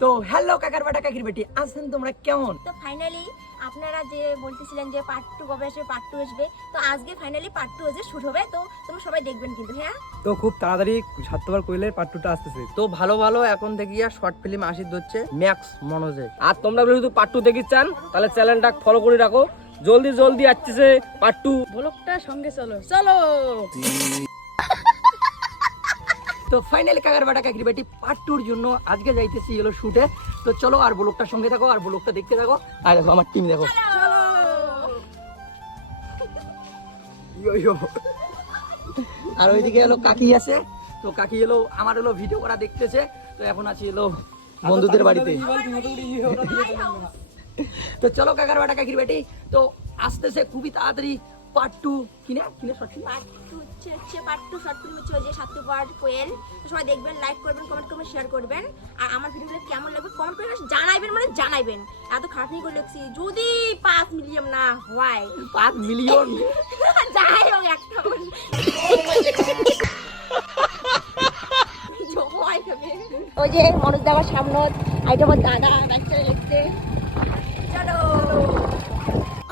তো হ্যালো কাকার বেটা কাকির বেটি, আছেন তোমরা কেমন? তো ফাইনালি আপনারা যে বলতেছিলেন যে পার্ট 2 কবে আসবে, পার্ট 2 আসবে, তো আজকে ফাইনালি পার্ট 2 এসে শুট হবে। তো তোমরা সবাই দেখবেন কিন্তু। হ্যাঁ, তো খুব তাড়াতাড়ি সাতবার কইলে পার্ট 2টা আসতেছে। তো ভালো ভালো এখন থেকে শর্ট ফিল্ম আসি হচ্ছে ম্যাক্স মনোজে। আর তোমরা যদি পার্ট 2 দেখতে চান তাহলে চ্যানেলটা ফলো করে রাখো। জলদি জলদি আসছে পার্ট 2। ব্লগটা সঙ্গে চলো চলো। তো ফাইনালি কাকার বেটা কাকির বেটি পার্ট 2 এর জন্য আজকে যাইতেছি হলো শুটে। তো চলো আর ব্লগটার সঙ্গে থাকো, আর ব্লগটা দেখতে থাকো। আর দেখো আমার টিম দেখো। ইয়ো ইয়ো। আর ওইদিকে হলো কাকি আছে। তো কাকি হলো আমার হলো ভিডিও করা দেখতেছে। তো এখন আছি হলো বন্ধুদের বাড়িতে। তো চলো কাকার বেটা কাকির বেটি, তো আসতেছে খুবই তাড়াতাড়ি পার্ট 2। কিনে শর্ট ফিল্ম পার্ট 2 হচ্ছে পার্ট 2 শর্ট ফিল্ম হচ্ছে ওই যে সাতবার কোয়েল। তো সবাই দেখবেন, লাইক করবেন, কমেন্ট করবেন, শেয়ার করবেন। আর আমার ভিডিওগুলো কেমন লাগবে কমেন্ট করে জানাইবেন, মানে জানাইবেন। এত খাটনি করে লিখছি, যদি 5 মিলিয়ন না হয়, 5 মিলিয়ন যাই হোক একটা ওই যে মনোজ দাবার সামনে আইটা আমার দাদা বাইকটা লিখতে। চলো।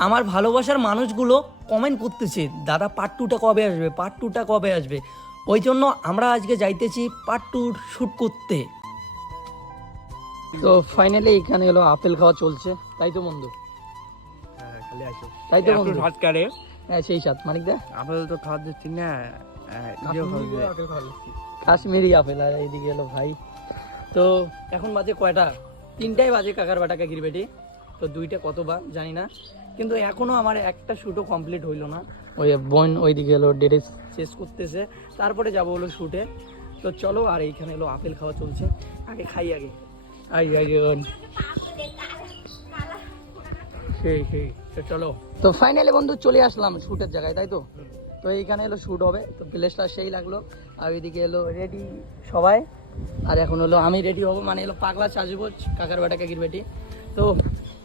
আমার ভালোবাসার মানুষগুলো কমেন্ট করতেছে, দাদা পার্ট 2টা কবে আসবে, পার্ট 2টা কবে আসবে। ওই জন্য আমরা আজকে যাইতেছি পার্ট 2 শুট করতে। তো ফাইনালি এখানে হলো আপেল খাওয়া চলছে, তাই তো বন্ধু? হ্যাঁ, খালি আসো। তাই তো বন্ধু? হাত কাটে হ্যাঁ সেই সাথ মানিক দা। আপেল তো খাওয়া যাচ্ছে না, কাশ্মীরি আপেল। আর এইদিকে হলো ভাই। তো এখন বাজে কয়টা? 3টাই বাজে কাকার বাটা কাকির বেটি। তো 2টা কত বা জানি না, কিন্তু এখনো আমার একটা শুটও কমপ্লিট হইলো না। ওই বোন ওইদিকে হলো ডেটে শেষ করতেছে, তারপরে যাবো হলো শুটে। তো চলো, আর এইখানে হলো আপেল খাওয়া চলছে। আগে খাই আগে। সেই তো চলো। তো ফাইনালি বন্ধু চলে আসলাম শুটের জায়গায়, তাই তো? তো এইখানে এলো শুট হবে। তো প্লেসটা সেই লাগলো। আর ওইদিকে এলো রেডি সবাই। আর এখন হলো আমি রেডি হবো, মানে এলো পাগলা সাজবো কাকার বেটা কাকির বেটি। তো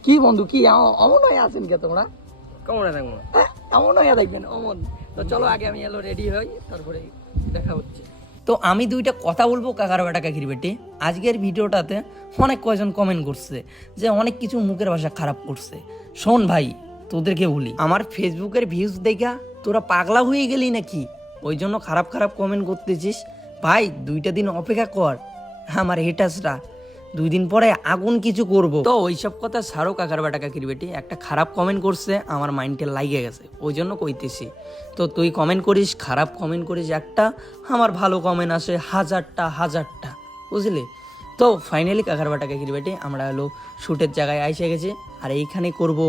কি বন্ধু, কি অমন হয়ে আছেন কে তোমরা? কেমন থাকবো? এমন হয়ে দেখবেন অমন। তো চলো আগে আমি এলো রেডি হই, তারপরে দেখা হচ্ছে। তো আমি 2টা কথা বলবো কাকার বেটা কাকির বেটি। আজকের ভিডিওটাতে অনেক কয়জন কমেন্ট করছে যে অনেক কিছু মুখের ভাষা খারাপ করছে। শোন ভাই, তোদেরকে বলি, আমার ফেসবুকের ভিউজ দেখা তোরা পাগলা হয়ে গেলি নাকি? ওই জন্য খারাপ খারাপ কমেন্ট করতেছিস? ভাই 2টা দিন অপেক্ষা কর, আমার হেটাসরা 2 দিন পরে আগুন কিছু করব। তো ওইসব কথা ছাড়ো কাকার বেটা কাকির বেটি। একটা খারাপ কমেন্ট করছে, আমার মাইন্ডে লাগিয়ে গেছে, ওই জন্য কইতেছি। তো তুই কমেন্ট করিস, খারাপ কমেন্ট করিস একটা, আমার ভালো কমেন্ট আসে হাজারটা, বুঝলি? তো ফাইনালি কাকার বেটা কাকির বেটি আমরা হলো শুটের জায়গায় এসে গেছি। আর এইখানে করব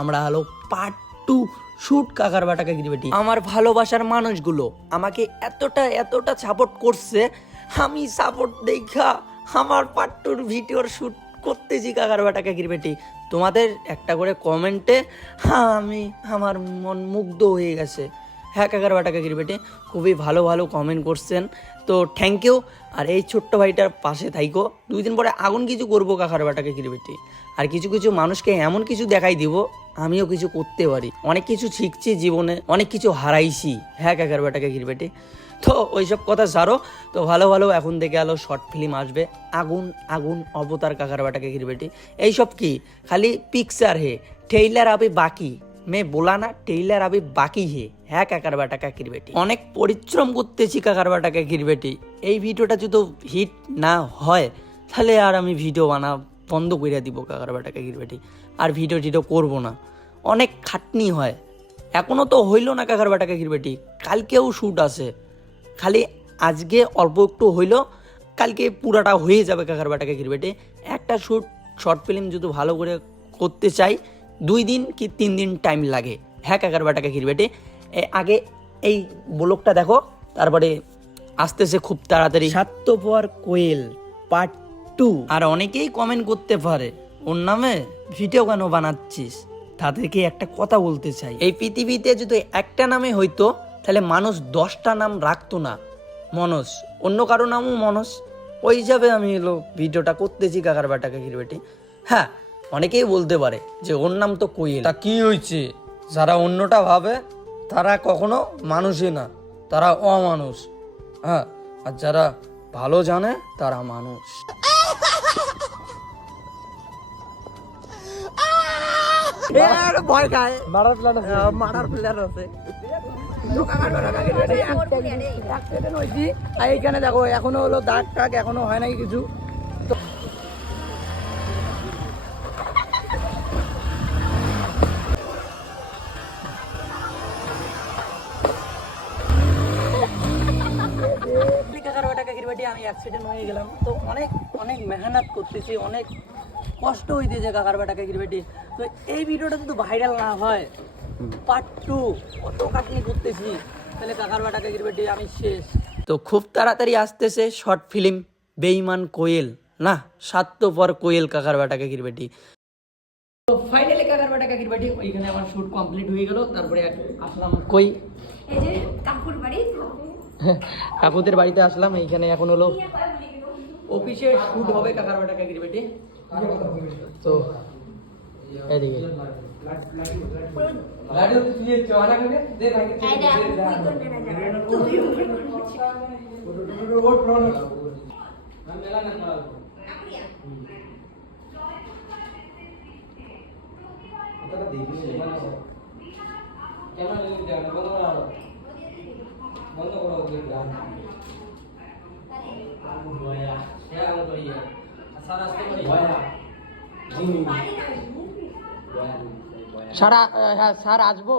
আমরা হলো পার্ট 2 শুট কাকার বেটা কাকির বেটি। আমার ভালোবাসার মানুষগুলো আমাকে এতটা সাপোর্ট করছে, আমি সাপোর্ট দেখা আমার পার্ট 2 ভিডিওর শুট করতেছি কাকার বেটা কাকির বেটি। তোমাদের একটা করে কমেন্টে আমার মন মুগ্ধ হয়ে গেছে। হ্যাঁ কাকার বেটা কাকির বেটি, খুবই ভালো কমেন্ট করছেন, তো থ্যাংক ইউ। আর এই ছোট্ট ভাইটার পাশে থাইকো। 2 দিন পরে আগুন কিছু করবো কাকার বেটা কাকির বেটি। আর কিছু মানুষকে এমন কিছু দেখাই দিব, আমিও কিছু করতে পারি। অনেক কিছু শিখছি জীবনে, অনেক কিছু হারাইছি। হ্যাঁ কাকার বেটা কাকির বেটি। তো ওইসব কথা ছাড়ো। তো ভালো এখন থেকে আলো শর্ট ফিল্ম আসবে, আগুন অবতার কাকার বেটা কাকির বেটি। এইসব কি খালি পিকচার হে, ট্রেইলার আবে বাকি। মে बोला ना टेलर अभी बाकी है। হ্যাঁ কাকার বেটা কাকির বেটি, অনেক পরিশ্রম করতেছি কাকার বেটা কাকির বেটি। এই ভিডিওটা যদি হিট না হয় তাহলে আর আমি ভিডিও বানা বন্ধ করে দিব কাকার বেটা কাকির বেটি। আর ভিডিও করবো না, অনেক খাটনি হয়। এখনো তো হইলো না কাকার বেটা কাকির বেটি, কালকেও শ্যুট আছে। খালি আজকে অল্প একটু হইলো, কালকে পুরাটা হয়ে যাবে কাকার বেটা কাকির বেটি। একটা শর্ট ফিল্ম যদি ভালো করে করতে চাই 2 দিন কি 3 দিন টাইম লাগে। হ্যাঁ কাকার বেটা কাকির বেটি, আগে এই ব্লগটা দেখো, তারপরে আসতেছে খুব তাড়াতাড়ি সাতবার কোয়েল পার্ট 2। আর অনেকেই কমেন্ট করতে পারে ওর নামে ভিডিও কেন বানাচ্ছিস। তাদেরকে একটা কথা বলতে চাই, এই পৃথিবীতে যদি একটা নামে হইতো তাহলে মানুষ 10টা নাম রাখতো না। মনোজ, অন্য কারো নামও মনোজ। ওই হিসাবে আমি এলো ভিডিওটা করতেছি কাকার বেটা কাকির বেটি। হ্যাঁ, অনেকেই বলতে পারে যে ওর নাম তো কোয়েল, তা কি হয়েছে? যারা অন্যটা ভাবে তারা কখনো মানুষই না, তারা অমানুষ। হ্যাঁ, আর যারা ভালো জানে তারা মানুষ। ভয় খায়, মারার প্ল্যান আছে। মারার প্লেয়ার আছে। তো কাকার বেটা কাকির বেটি অ্যাক্সিডেন্ট হয়েছি। আর এইখানে দেখো এখনো হলো দাগ টাগ এখনো হয় নাই কিছু। কাকার বেটা কাকির বেটি আমি অ্যাক্সিডেন্ট হয়ে গেলাম। তো অনেক অনেক মেহনত করতেছি, অনেক কষ্ট হইতেছে কাকার বেটা কাকির বেটি। তো এই ভিডিওটা যদি ভাইরাল না হয়, পার্ট 2 কত কাটনি করতেছি, তাহলে কাকার বেটা কাকির বেটি আমি শেষ। তো খুব তাড়াতাড়ি আসতেছে শর্ট ফিল্ম বেঈমান কোয়েল, না স্বার্থপর কোয়েল কাকার বেটা কাকির বেটি। তো ফাইনালি কাকার বেটা কাকির বেটি ওইখানে আমার শুট কমপ্লিট হয়ে গেল। তারপরে আসলাম কই এই যে কাকুর বাড়ি কাকুদের বাড়িতে আসলাম। এইখানে এখন হলো অফিসে শুট হবে কাকার বেটা কাকির বেটি। তো এদিকে সারা হ্যাঁ স্যার আসবো।